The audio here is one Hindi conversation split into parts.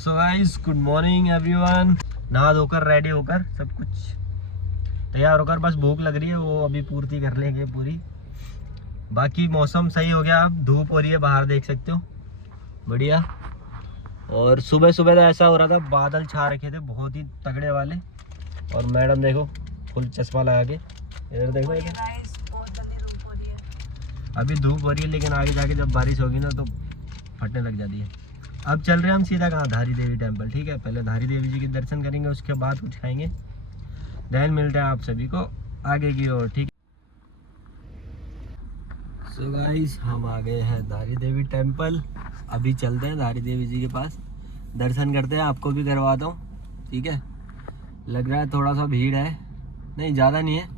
So guys good morning everyone. नहा धोकर रेडी होकर सब कुछ तैयार होकर बस भूख लग रही है, वो अभी पूर्ति कर लेंगे पूरी। बाकी मौसम सही हो गया, अब धूप हो रही है बाहर, देख सकते हो, बढ़िया। और सुबह सुबह तो ऐसा हो रहा था, बादल छा रखे थे बहुत ही तगड़े वाले। और मैडम देखो फुल चश्मा लगा के, इधर देखो अभी धूप हो रही है, लेकिन आगे जाके जब बारिश होगी ना तो फटने लग जाती है। अब चल रहे हैं हम सीधा कहाँ, धारी देवी टेम्पल। ठीक है, पहले धारी देवी जी के दर्शन करेंगे, उसके बाद कुछ खाएंगे, देन मिलते हैं आप सभी को आगे की ओर। ठीक है, सो गाइस हम आ गए हैं धारी देवी टेम्पल। अभी चलते हैं धारी देवी जी के पास, दर्शन करते हैं, आपको भी करवा दूँ। ठीक है, लग रहा है थोड़ा सा भीड़ है, नहीं ज़्यादा नहीं है।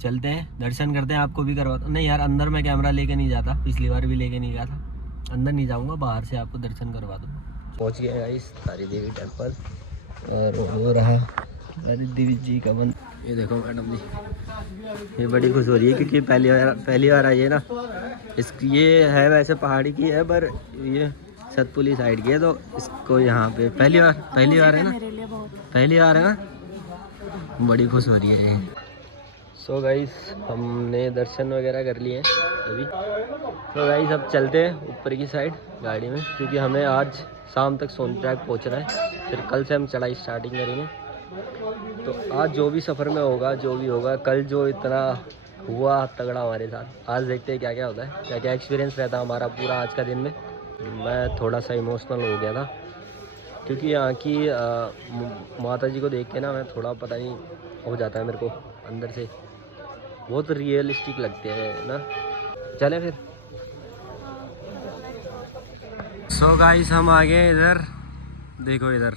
चलते हैं दर्शन करते हैं, आपको भी करवाता हूँ। नहीं यार, अंदर मैं कैमरा लेके नहीं जाता, पिछली बार भी लेके नहीं गया था। अंदर नहीं जाऊंगा, बाहर से आपको दर्शन करवा दूँगा। पहुँच गए गाइस धारी देवी टेम्पल, और वो रहा धारी देवी जी का मंदिर। ये देखो मैडम जी, ये बड़ी खुश हो रही है क्योंकि पहली बार आई है ना। ये है वैसे पहाड़ी की है, पर ये सतपुली साइड की है, तो इसको यहाँ पे पहली बार है ना, पहली बार है ना, बड़ी खुश हो रही है। सो गाइस हमने दर्शन वगैरह कर लिए हैं अभी। तो गाइस अब चलते हैं ऊपर की साइड गाड़ी में, क्योंकि हमें आज शाम तक सोनप्रयाग पहुंचना है, फिर कल से हम चढ़ाई स्टार्टिंग करेंगे। तो आज जो भी सफ़र में होगा, जो भी होगा, कल जो इतना हुआ तगड़ा हमारे साथ, आज देखते हैं क्या क्या होता है, क्या क्या एक्सपीरियंस रहता है हमारा पूरा आज का दिन में। मैं थोड़ा सा इमोशनल हो गया था, क्योंकि यहाँ की माता जी को देख के ना मैं थोड़ा पता नहीं हो जाता है मेरे को अंदर से, बहुत रियलिस्टिक लगते हैं ना। चले फिर। सो गाइस हम आ गए इधर, देखो इधर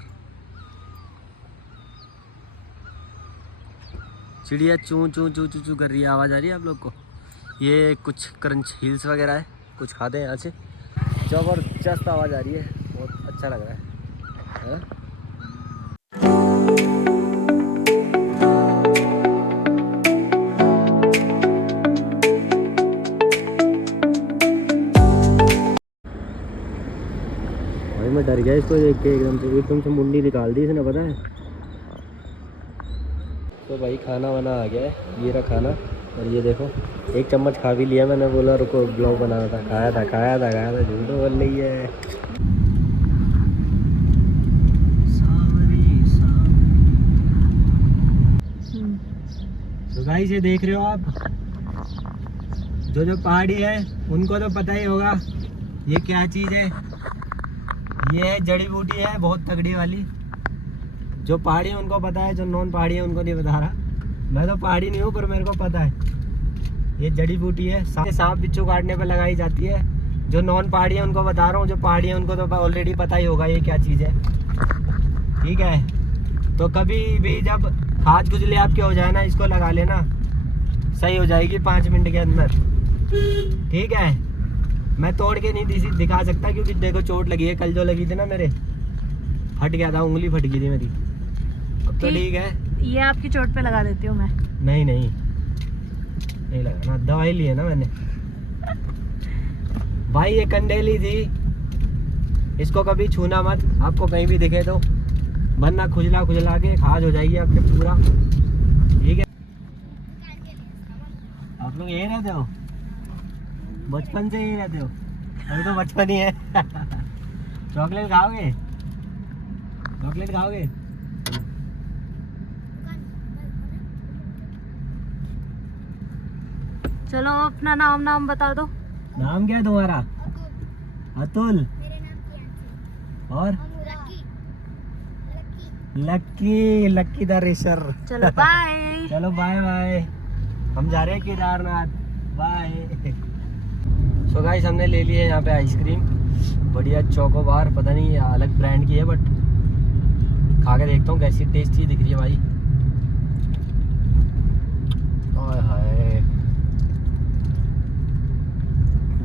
चिड़िया चू चू चू चू चू कर रही है, आवाज़ आ रही है आप लोग को। ये कुछ क्रंच हिल्स वगैरह है, कुछ खाते हैं यहाँ से, ज़बरदस्त आवाज़ आ रही है, बहुत अच्छा लग रहा है। भाई मैं डर गया इसको देख के, एकदम से मुंडी निकाल दी इसने, पता है। तो भाई खाना वाना आ गया है, ये रहा खाना। और ये देखो एक चम्मच खा भी लिया मैंने, बोला रुको ब्लॉग बनाना था, खाया था झूठ बोल रही है। तो गाइस ये देख रहे हो आप, जो पहाड़ी है उनको तो पता ही होगा ये क्या चीज़ है। ये जड़ी बूटी है बहुत तगड़ी वाली, जो पहाड़ी है उनको पता है, जो नॉन पहाड़ी है उनको नहीं बता रहा। मैं तो पहाड़ी नहीं हूँ, पर मेरे को पता है ये जड़ी बूटी है, सांप बिच्छू काटने पे लगाई जाती है। जो नॉन पहाड़ी है उनको बता रहा हूँ, जो पहाड़ी है उनको तो ऑलरेडी पता ही होगा ये क्या चीज़ है। ठीक है, तो कभी भी जब हाथ खुजली आपके हो जाए ना, इसको लगा लेना, सही हो जाएगी 5 मिनट के अंदर। ठीक है, मैं तोड़ के नहीं दिखा सकता, क्योंकि देखो चोट लगी है, कल जो लगी थी ना मेरे, फट गया था, उंगली फट गई थी मेरी। अब तो ठीक है, ये आपकी चोट पे लगा देती हूँ मैं। नहीं लगाना, दवाई ली है ना मैंने। भाई ये कंडेली थी, इसको कभी छूना मत, आपको कहीं भी दिखे तो, वरना खुजला के खाज हो जाएगी आपके पूरा। ठीक है, आप लोग यही रहते हो, बचपन से यही रहते हो? अभी तो बचपन ही है। चॉकलेट खाओगे? चलो अपना नाम बता दो। नाम क्या है तुम्हारा? अतुल। और लक्की द रेसर। चलो बाय। चलो बाय, हम जा रहे हैं केदारनाथ, बाय। सो गाइस हमने ले लिए यहाँ पे आइसक्रीम, बढ़िया चोकोबार, पता नहीं अलग ब्रांड की है, बट खा के देखता हूँ कैसी टेस्टी दिख रही है भाई। ओए हाय,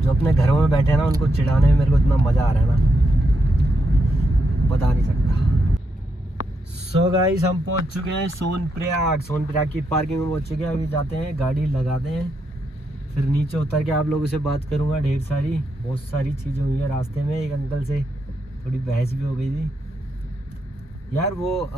जो अपने घरों में बैठे हैं ना, उनको चिढ़ाने में मेरे को इतना मज़ा आ रहा है ना, बता नहीं सकता। सो गाइस हम पहुंच चुके हैं सोनप्रयाग की पार्किंग में पहुंच चुके हैं। अभी जाते हैं, गाड़ी लगाते हैं, फिर नीचे उतर के आप लोगों से बात करूंगा। बहुत सारी चीज़ें हुई है रास्ते में। एक अंकल से थोड़ी बहस भी हो गई थी यार। वो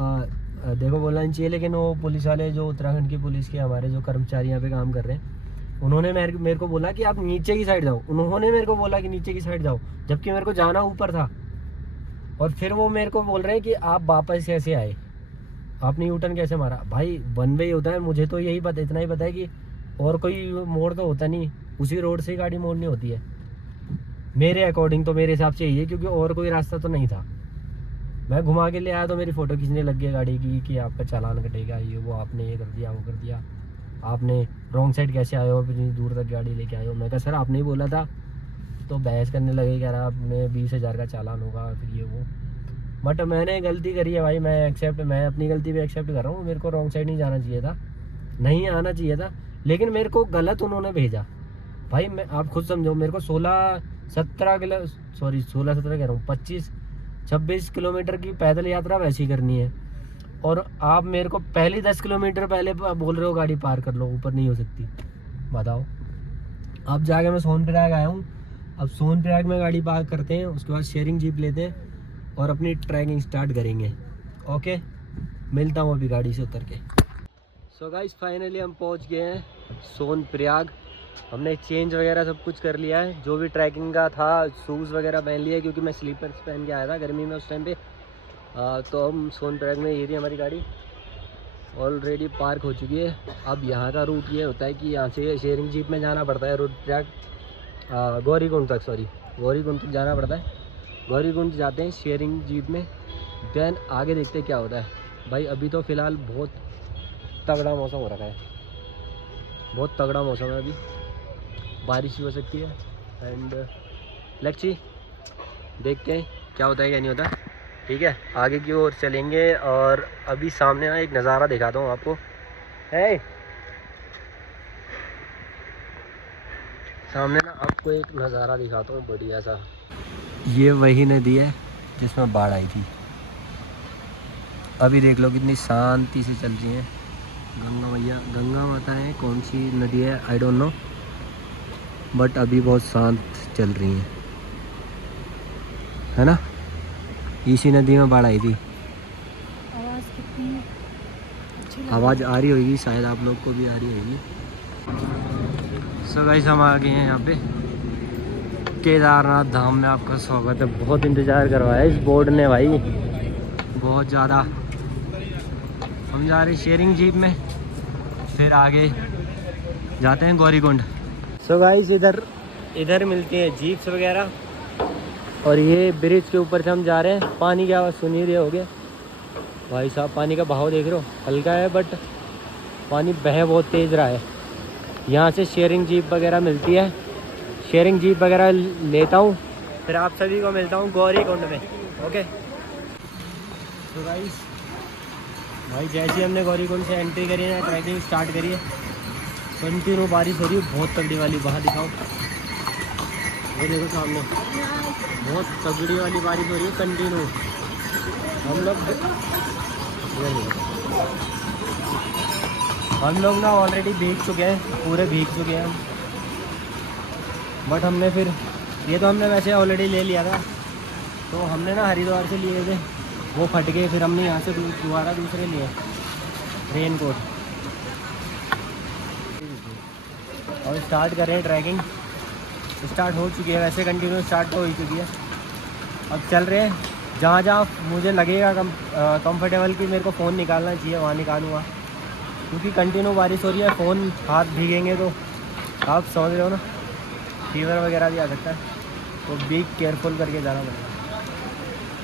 देखो बोलना नहीं चाहिए, लेकिन वो पुलिस वाले जो उत्तराखंड की पुलिस के हमारे जो कर्मचारी यहाँ पे काम कर रहे हैं, उन्होंने मेरे को बोला कि आप नीचे की साइड जाओ। उन्होंने मेरे को बोला कि नीचे की साइड जाओ, जबकि मेरे को जाना ऊपर था। और फिर वो मेरे को बोल रहे हैं कि आप वापस कैसे आए, आपने यू टर्न कैसे मारा। भाई वन वे होता है, मुझे तो यही पता, इतना ही पता है कि और कोई मोड़ तो होता नहीं, उसी रोड से गाड़ी मोड़नी होती है मेरे अकॉर्डिंग। तो मेरे हिसाब से यही है, क्योंकि और कोई रास्ता तो नहीं था। मैं घुमा के ले आया तो मेरी फ़ोटो खींचने लग गया गाड़ी की कि आपका चालान कटेगा, ये वो, आपने ये कर दिया, वो कर दिया, आपने रॉन्ग साइड कैसे आए हो, इतनी दूर तक गाड़ी लेके आए हो। मैं कहा सर आपने ही बोला था। तो बहस करने लगे, कह रहा आपने 20,000 का चालान होगा, फिर ये वो। बट मैंने गलती करी है भाई, मैं अपनी गलती भी एक्सेप्ट कर रहा हूँ। मेरे को रॉन्ग साइड नहीं जाना चाहिए था, नहीं आना चाहिए था, लेकिन मेरे को गलत उन्होंने भेजा। भाई मैं, आप खुद समझो, मेरे को 16-17 कह रहा हूँ, 25-26 किलोमीटर की पैदल यात्रा वैसी करनी है, और आप मेरे को पहले 10 किलोमीटर पहले बोल रहे हो गाड़ी पार कर लो, ऊपर नहीं हो सकती। बताओ। अब जाके मैं सोनप्रयाग आया हूँ। अब सोनप्रयाग में गाड़ी पार्क करते हैं, उसके बाद शेयरिंग जीप लेते हैं और अपनी ट्रैकिंग स्टार्ट करेंगे। ओके, मिलता हूँ अभी गाड़ी से उतर के। सो गाइस फाइनली हम पहुँच गए हैं सोनप्रयाग। हमने चेंज वगैरह सब कुछ कर लिया है, जो भी ट्रैकिंग का था, शूज़ वगैरह पहन लिया, क्योंकि मैं स्लीपर्स पहन के आया था गर्मी में उस टाइम पे। तो हम सोनप्रयाग में, ये थी हमारी गाड़ी ऑलरेडी पार्क हो चुकी है। अब यहाँ का रूट ये होता है कि यहाँ से शेयरिंग जीप में जाना पड़ता है रुद्रप्रयाग, गौरीकुंड तक, गौरीकुंड तक जाना पड़ता है। गौरीकुंड जाते हैं शेयरिंग जीप में, देन आगे देखते हैं क्या होता है। भाई अभी तो फ़िलहाल बहुत तगड़ा मौसम हो रखा है, बहुत तगड़ा मौसम है, अभी बारिश भी हो सकती है। एंड लेट्स सी, देखते हैं क्या होता है क्या नहीं होता। ठीक है, आगे की ओर चलेंगे। और अभी सामने ना एक नज़ारा दिखाता हूँ आपको। है सामने ना आपको एक नज़ारा दिखाता हूँ बढ़िया सा। ये वही नदी है जिसमें बाढ़ आई थी। अभी देख लो कितनी शांति से चल रही है। गंगा माता है, कौन सी नदी है आई डोंट नो, बट अभी बहुत शांत चल रही है ना। इसी नदी में बाढ़ आई थी। आवाज़ कितनी अच्छी आवाज़ आ रही होगी, शायद आप लोग को भी आ रही होगी। सो गाइस हम आ गए हैं यहाँ पे केदारनाथ धाम में। आपका स्वागत है। बहुत इंतज़ार करवाया इस बोर्ड ने भाई, बहुत ज़्यादा। हम जा रहे हैं शेयरिंग जीप में, फिर आगे जाते हैं गौरीकुंड। सो गाइस इधर मिलती हैं जीप्स वगैरह, और ये ब्रिज के ऊपर से हम जा रहे हैं। पानी की आवाज़ सुनी रहे होगे भाई साहब, पानी का बहाव देख रहे हो, हल्का है बट पानी बह बहुत तेज़ रहा है। यहाँ से शेयरिंग जीप वगैरह मिलती है, शेयरिंग जीप वगैरह लेता हूँ, फिर आप सभी को मिलता हूँ गौरीकुंड में। ओके तो गाइस, भाई जैसे ही हमने गौरीकुंड से एंट्री करी है, ट्रैकिंग स्टार्ट करी है, कंटिन्यू बारिश हो रही है, बहुत तगड़ी वाली। बाहर दिखाओ, वो देखो सामने, बहुत तगड़ी वाली बारिश हो रही है कंटिन्यू। हम लोग ना ऑलरेडी भीग चुके हैं, पूरे भीग चुके हैं हम। बट हमने फिर, ये तो हमने वैसे ऑलरेडी ले लिया था, तो हमने ना हरिद्वार से लिए थे, वो फट गए, फिर हमने यहाँ से दोबारा दूसरे लिए रेन कोट। और स्टार्ट कर रहे हैं ट्रैकिंग। स्टार्ट हो चुकी है, वैसे कंटिन्यू स्टार्ट तो हो ही चुकी है। अब चल रहे हैं, जहाँ जहाँ मुझे लगेगा कंफर्टेबल कि मेरे को फ़ोन निकालना चाहिए, वहाँ निकालूँगा, क्योंकि कंटिन्यू बारिश हो रही है। फ़ोन हाथ भीगेंगे तो आप समझ रहे हो ना, फीवर वगैरह भी आ सकता है, तो बी केयरफुल करके जाना पड़ेगा।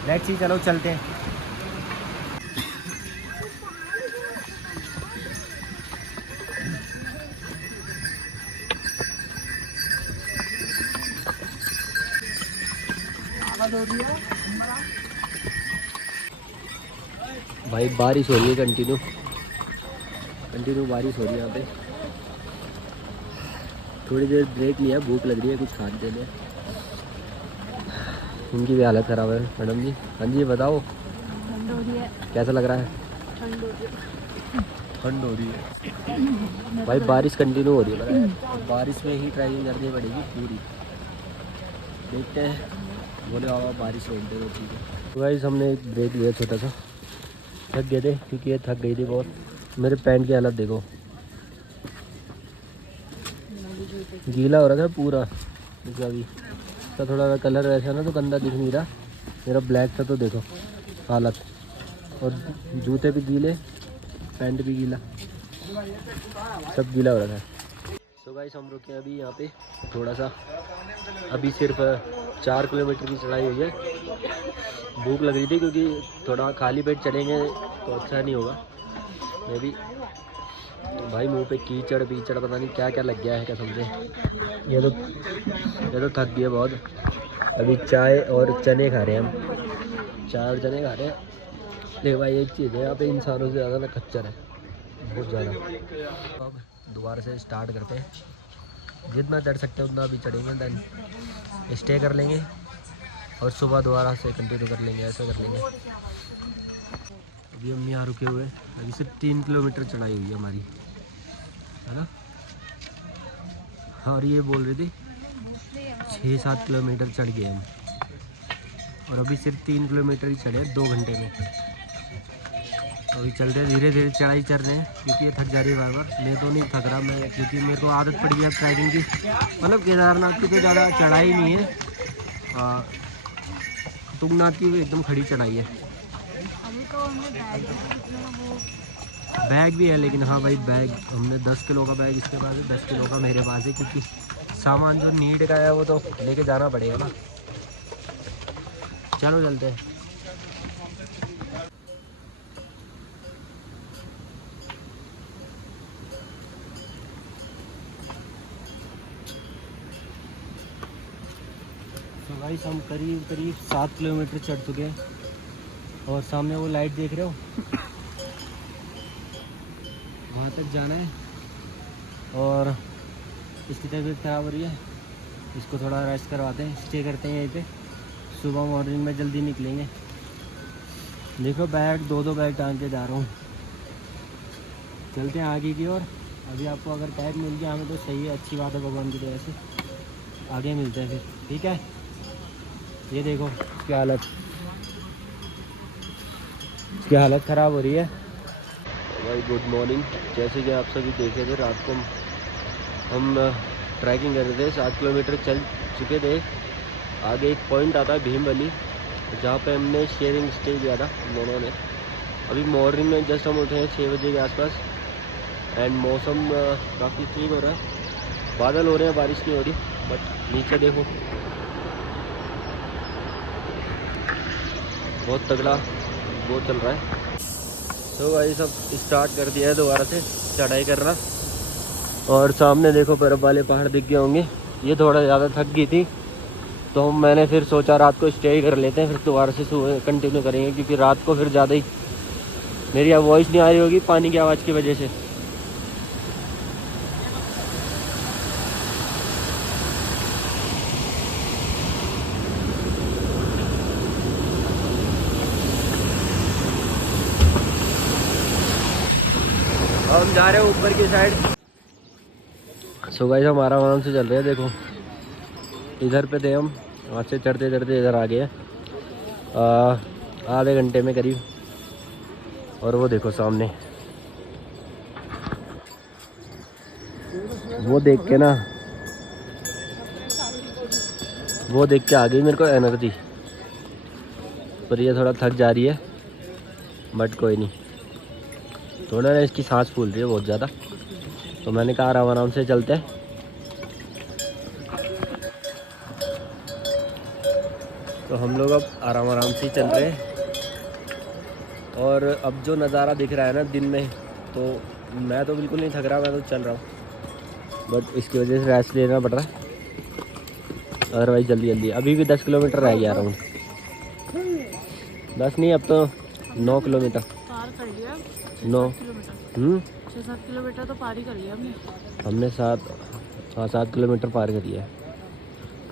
नेक्स्ट ही चलो चलते हैं। भाई बारिश हो रही है, कंटिन्यू बारिश हो रही है यहाँ पे। थोड़ी देर ब्रेक लिया, भूख लग रही है, कुछ खा देते हैं। इनकी भी हालत ख़राब है मैडम जी। हाँ जी बताओ, ठंड हो रही है, कैसा लग रहा है? ठंड हो रही है भाई, बारिश कंटिन्यू हो रही है, बारिश में ही ट्रैकिंग करनी पड़ेगी पूरी। देखते हैं बोले बाबा बारिश रोक दे तो ठीक है। तो गाइस हमने एक ब्रेक लिया छोटा सा, थक गए थे क्योंकि ये थक गई थी बहुत। मेरे पैंट की हालत देखो, गीला हो रहा था पूरा। देखो अभी इसका थोड़ा कलर वैसा ना तो गंदा दिख नहीं रहा, मेरा ब्लैक था तो देखो हालत। और जूते भी गीले, पैंट भी गीला, सब गीला हो रहा था। तो गाइस हम रुके हैं अभी यहाँ पे थोड़ा सा, अभी सिर्फ 4 किलोमीटर की चढ़ाई हुई है। भूख लग रही थी क्योंकि थोड़ा खाली पेट चढ़ेंगे तो अच्छा नहीं होगा। मैं भी भाई मुंह पे कीचड़ पीचड़ पता नहीं क्या क्या लग गया है कसम से। ये तो थक गया बहुत। अभी चाय और चने खा रहे हैं हम, चाय और चने खा रहे हैं। लेकिन भाई एक चीज़ है, यहाँ पे इंसानों से ज़्यादा ना खच्चर है, बहुत ज़्यादा। अब दोबारा से स्टार्ट करते हैं, जितना चढ़ सकते हैं उतना अभी चढ़ेंगे, देन स्टे कर लेंगे और सुबह दोबारा से कंटिन्यू कर लेंगे, ऐसा कर लेंगे। अभी हम यहाँ रुके हुए हैं, अभी सिर्फ 3 किलोमीटर चढ़ाई हुई है हमारी, है ना। और ये बोल रही थी 6-7 किलोमीटर चढ़ गए हम, और अभी सिर्फ 3 किलोमीटर ही चढ़े 2 घंटे में। तो अभी चलते हैं, धीरे धीरे चढ़ाई चढ़ रहे हैं क्योंकि ये थक जा रही है बार बार। मैं तो नहीं थक रहा, मैं क्योंकि मेरे को आदत पड़ गई है ट्रैकिंग की। मतलब केदारनाथ की तो ज़्यादा चढ़ाई नहीं है, तुंगनाथ की भी एकदम खड़ी चढ़ाई है। बैग भी है, लेकिन हाँ भाई बैग हमने 10 किलो का बैग इसके पास है, 10 किलो का मेरे पास है, क्योंकि सामान जो नीड का है वो तो लेके जाना पड़ेगा ना। चलो चलते हैं। तो भाई हम करीब 7 किलोमीटर चढ़ चुके हैं, और सामने वो लाइट देख रहे हो वहाँ तक जाना है। और इसकी तबीयत ख़राब हो रही है, इसको थोड़ा रेस्ट करवाते हैं, स्टे करते हैं यहीं पे। सुबह मॉर्निंग में जल्दी निकलेंगे। देखो बैग 2-2 बैग टांग के जा रहा हूँ। चलते हैं आगे की ओर। अभी आपको अगर कैब मिल गया हमें तो सही है, अच्छी बात है, भगवान की दया से। आगे मिलते हैं फिर, ठीक है। ये देखो क्या हालत, इसकी हालत ख़राब हो रही है। भाई गुड मॉर्निंग। जैसे कि आप सभी देखे थे, रात को हम ट्रैकिंग कर रहे थे, 7 किलोमीटर चल चुके थे। आगे एक पॉइंट आता है भीमबली, जहाँ पे हमने शेयरिंग स्टे किया था हम दोनों ने। अभी मॉर्निंग में जस्ट हम उठे हैं 6 बजे के आसपास, एंड मौसम काफ़ी ठीक हो रहा है, बादल हो रहे हैं, बारिश नहीं हो रही। बट नीचे देखो बहुत तगड़ा वो चल रहा है। तो भाई सब स्टार्ट कर दिया है दोबारा से चढ़ाई करना। और सामने देखो बर्फ़ वाले पहाड़ दिख गए होंगे। ये थोड़ा ज़्यादा थक गई थी तो मैंने फिर सोचा रात को स्टे ही कर लेते हैं, फिर दोबारा से सुबह कंटिन्यू करेंगे, क्योंकि रात को फिर ज़्यादा ही मेरी वॉइस नहीं आ रही होगी पानी की आवाज़ की वजह से। हम जा रहे हैं ऊपर की साइड। सो गाइस हम आराम से चल रहे हैं। देखो इधर पे थे हम, वहाँ से चढ़ते चढ़ते इधर आ गए आधे घंटे में करीब। और वो देखो सामने, वो देख के ना, वो देख के आ गई मेरे को एनर्जी। पर ये थोड़ा थक जा रही है, बट कोई नहीं, थोड़ा ना इसकी सांस फूल रही है बहुत ज़्यादा, तो मैंने कहा आराम से चलते हैं। तो हम लोग अब आराम से चल रहे हैं। और अब जो नज़ारा दिख रहा है ना दिन में, तो मैं तो बिल्कुल नहीं थक रहा, मैं तो चल रहा हूँ, बट इसकी वजह से रेस्ट लेना पड़ रहा है। अदरवाइज जल्दी अभी भी 10 किलोमीटर रह गया रहा हूँ। 10 नहीं, अब तो 9 किलोमीटर पार कर लिया। 9 6-7 किलोमीटर तो पार ही कर लिया हमने 7 किलोमीटर पार कर लिया।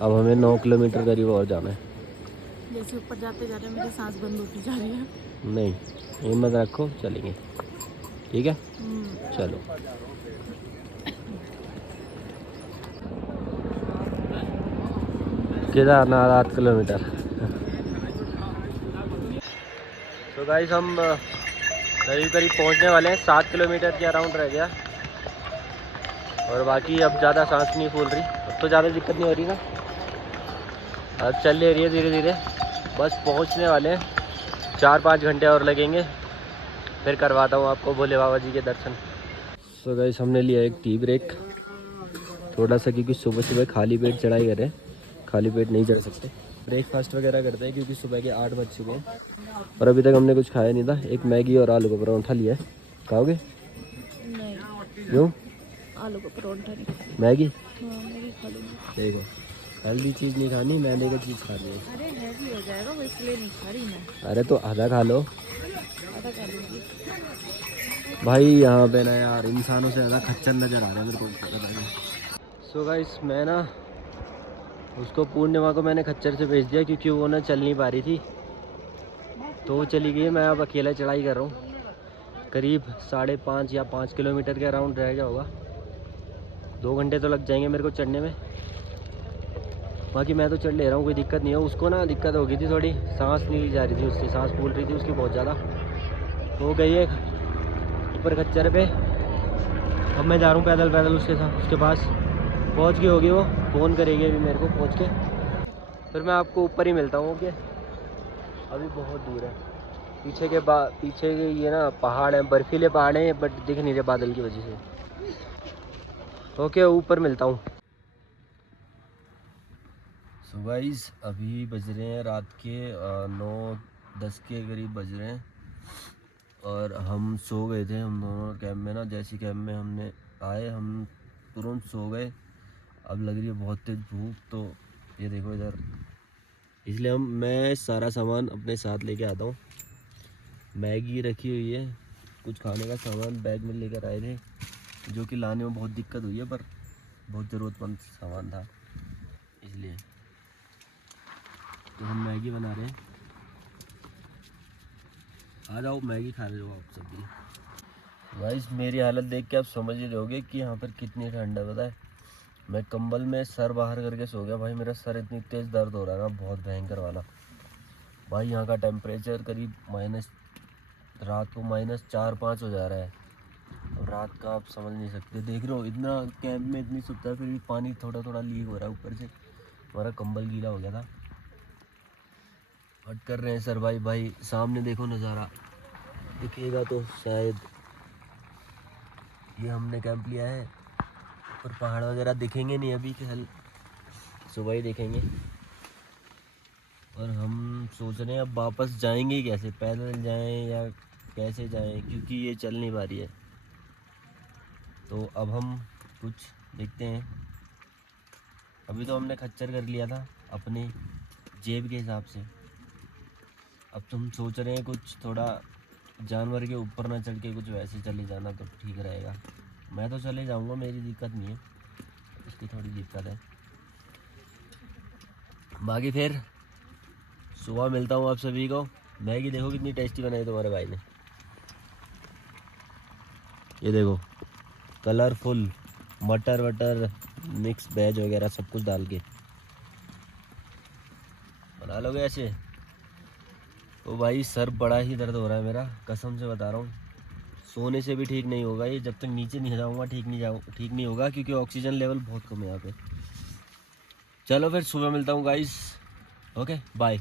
अब हमें 9 किलोमीटर करीब और जाना है। जैसे ऊपर जाते जा रहे मेरी सांस बंद होती जा रही है। नहीं, हिम्मत रखो, चलेंगे, ठीक है। चलो केदारनाथ 8 किलोमीटर। तो गाइस हम करीब करीब पहुंचने वाले हैं, 7 किलोमीटर के अराउंड रह गया और बाकी अब ज़्यादा सांस नहीं फूल रही, अब तो ज़्यादा दिक्कत नहीं हो रही ना, अब चल ले रही है धीरे धीरे। बस पहुंचने वाले हैं, 4-5 घंटे और लगेंगे, फिर करवाता हूँ आपको भोले बाबा जी के दर्शन। सो गाइस हमने लिया एक टी ब्रेक थोड़ा सा, क्योंकि सुबह सुबह खाली पेट चढ़ाई करें, खाली पेट नहीं चढ़ सकते। ब्रेकफास्ट वगैरह करते हैं क्योंकि सुबह के 8 बज चुके हैं और अभी तक हमने कुछ खाया नहीं था। एक मैगी और आलू का पराठा लिया है, खाओगे? नहीं, क्यों? आलू का परोठा नहीं खाना। मैगी? हाँ, मैगी खा लूँगी। देखो हेल्दी चीज़ नहीं खानी, मैदे का चीज़ खानी है। अरे हैवी हो जाएगा वो, इसलिए नहीं खा रही मैं। अरे तो आधा खा लो। आधा खा लूँगी। भाई यहाँ पे ना यार इंसानों से ज़्यादा खच्चर नज़र आ रहा है मेरे को। सो गाइस मैं ना उसको पूर्णिमा को मैंने खच्चर से भेज दिया क्योंकि वो ना चल नहीं पा रही थी, तो वो चली गई। मैं अब अकेला चढ़ाई कर रहा हूँ, करीब 5.5 या 5 किलोमीटर के अराउंड रह गया होगा। 2 घंटे तो लग जाएंगे मेरे को चढ़ने में, बाकी मैं तो चढ़ ले रहा हूँ, कोई दिक्कत नहीं है। उसको ना दिक्कत हो गई थी थोड़ी, सांस नहीं ली जा रही थी उसकी, सांस फूल रही थी उसकी बहुत ज़्यादा, तो गई है ऊपर खच्चर पे। अब मैं जा रहा हूँ पैदल पैदल उसके साथ, उसके पास पहुँच गई होगी वो, फ़ोन करेगी अभी मेरे को पहुँच के, फिर मैं आपको ऊपर ही मिलता हूँ। ओके, अभी बहुत दूर है, पीछे के ये ना पहाड़ हैं, बर्फीले पहाड़ हैं, बट दिख नहीं रहे बादल की वजह से। ओके, ऊपर मिलता हूँ। सो गाइस अभी बज रहे हैं रात के 9-10 के करीब बज रहे हैं और हम सो गए थे हम दोनों कैंप में ना। जैसी कैंप में हमने आए हम तुरंत सो गए। अब लग रही है बहुत तेज़ भूख, तो ये देखो इधर, इसलिए मैं सारा सामान अपने साथ लेके आता हूँ। मैगी रखी हुई है, कुछ खाने का सामान बैग में लेकर आए थे, जो कि लाने में बहुत दिक्कत हुई है, पर बहुत ज़रूरतमंद सामान था इसलिए। तो हम मैगी बना रहे हैं, आ जाओ मैगी खा रहे हो आप सब भी। गाइस मेरी हालत देख के आप समझ ही रहे होगे कि यहाँ पर कितनी ठंड है। पता है, मैं कंबल में सर बाहर करके सो गया। भाई मेरा सर इतनी तेज़ दर्द हो रहा है ना, बहुत भयंकर वाला। भाई यहाँ का टेम्परेचर करीब रात को -4-5 हो जा रहा है, और रात का आप समझ नहीं सकते। देख रहे हो इतना कैंप में इतनी सुबह फिर भी पानी थोड़ा थोड़ा लीक हो रहा है ऊपर से, हमारा कंबल गीला हो गया था। हट कर रहे हैं सर भाई सामने देखो नज़ारा दिखेगा तो शायद, ये हमने कैंप लिया है, पर पहाड़ वगैरह दिखेंगे नहीं अभी, कल सुबह ही देखेंगे। और हम सोच रहे हैं अब वापस जाएंगे कैसे, पैदल जाएं या कैसे जाएं, क्योंकि ये चल नहीं पा रही है। तो अब हम कुछ देखते हैं। अभी तो हमने खच्चर कर लिया था अपने जेब के हिसाब से, अब तो हम सोच रहे हैं कुछ थोड़ा जानवर के ऊपर ना चढ़ के कुछ वैसे चले जाना तो ठीक रहेगा। मैं तो चले जाऊंगा, मेरी दिक्कत नहीं है, उसकी थोड़ी दिक्कत है। बाकी फिर सुबह मिलता हूँ आप सभी को। मैगी देखो कितनी टेस्टी बनाई तुम्हारे भाई ने, ये देखो कलरफुल, मटर वटर मिक्स वेज वगैरह सब कुछ डाल के बना लोगे ऐसे। तो भाई सर बड़ा ही दर्द हो रहा है मेरा, कसम से बता रहा हूँ। सोने से भी ठीक नहीं होगा ये, जब तक नीचे नहीं जाऊँगा ठीक नहीं होगा, क्योंकि ऑक्सीजन लेवल बहुत कम है यहाँ पे। चलो फिर सुबह मिलता हूँ गाइस, ओके बाय।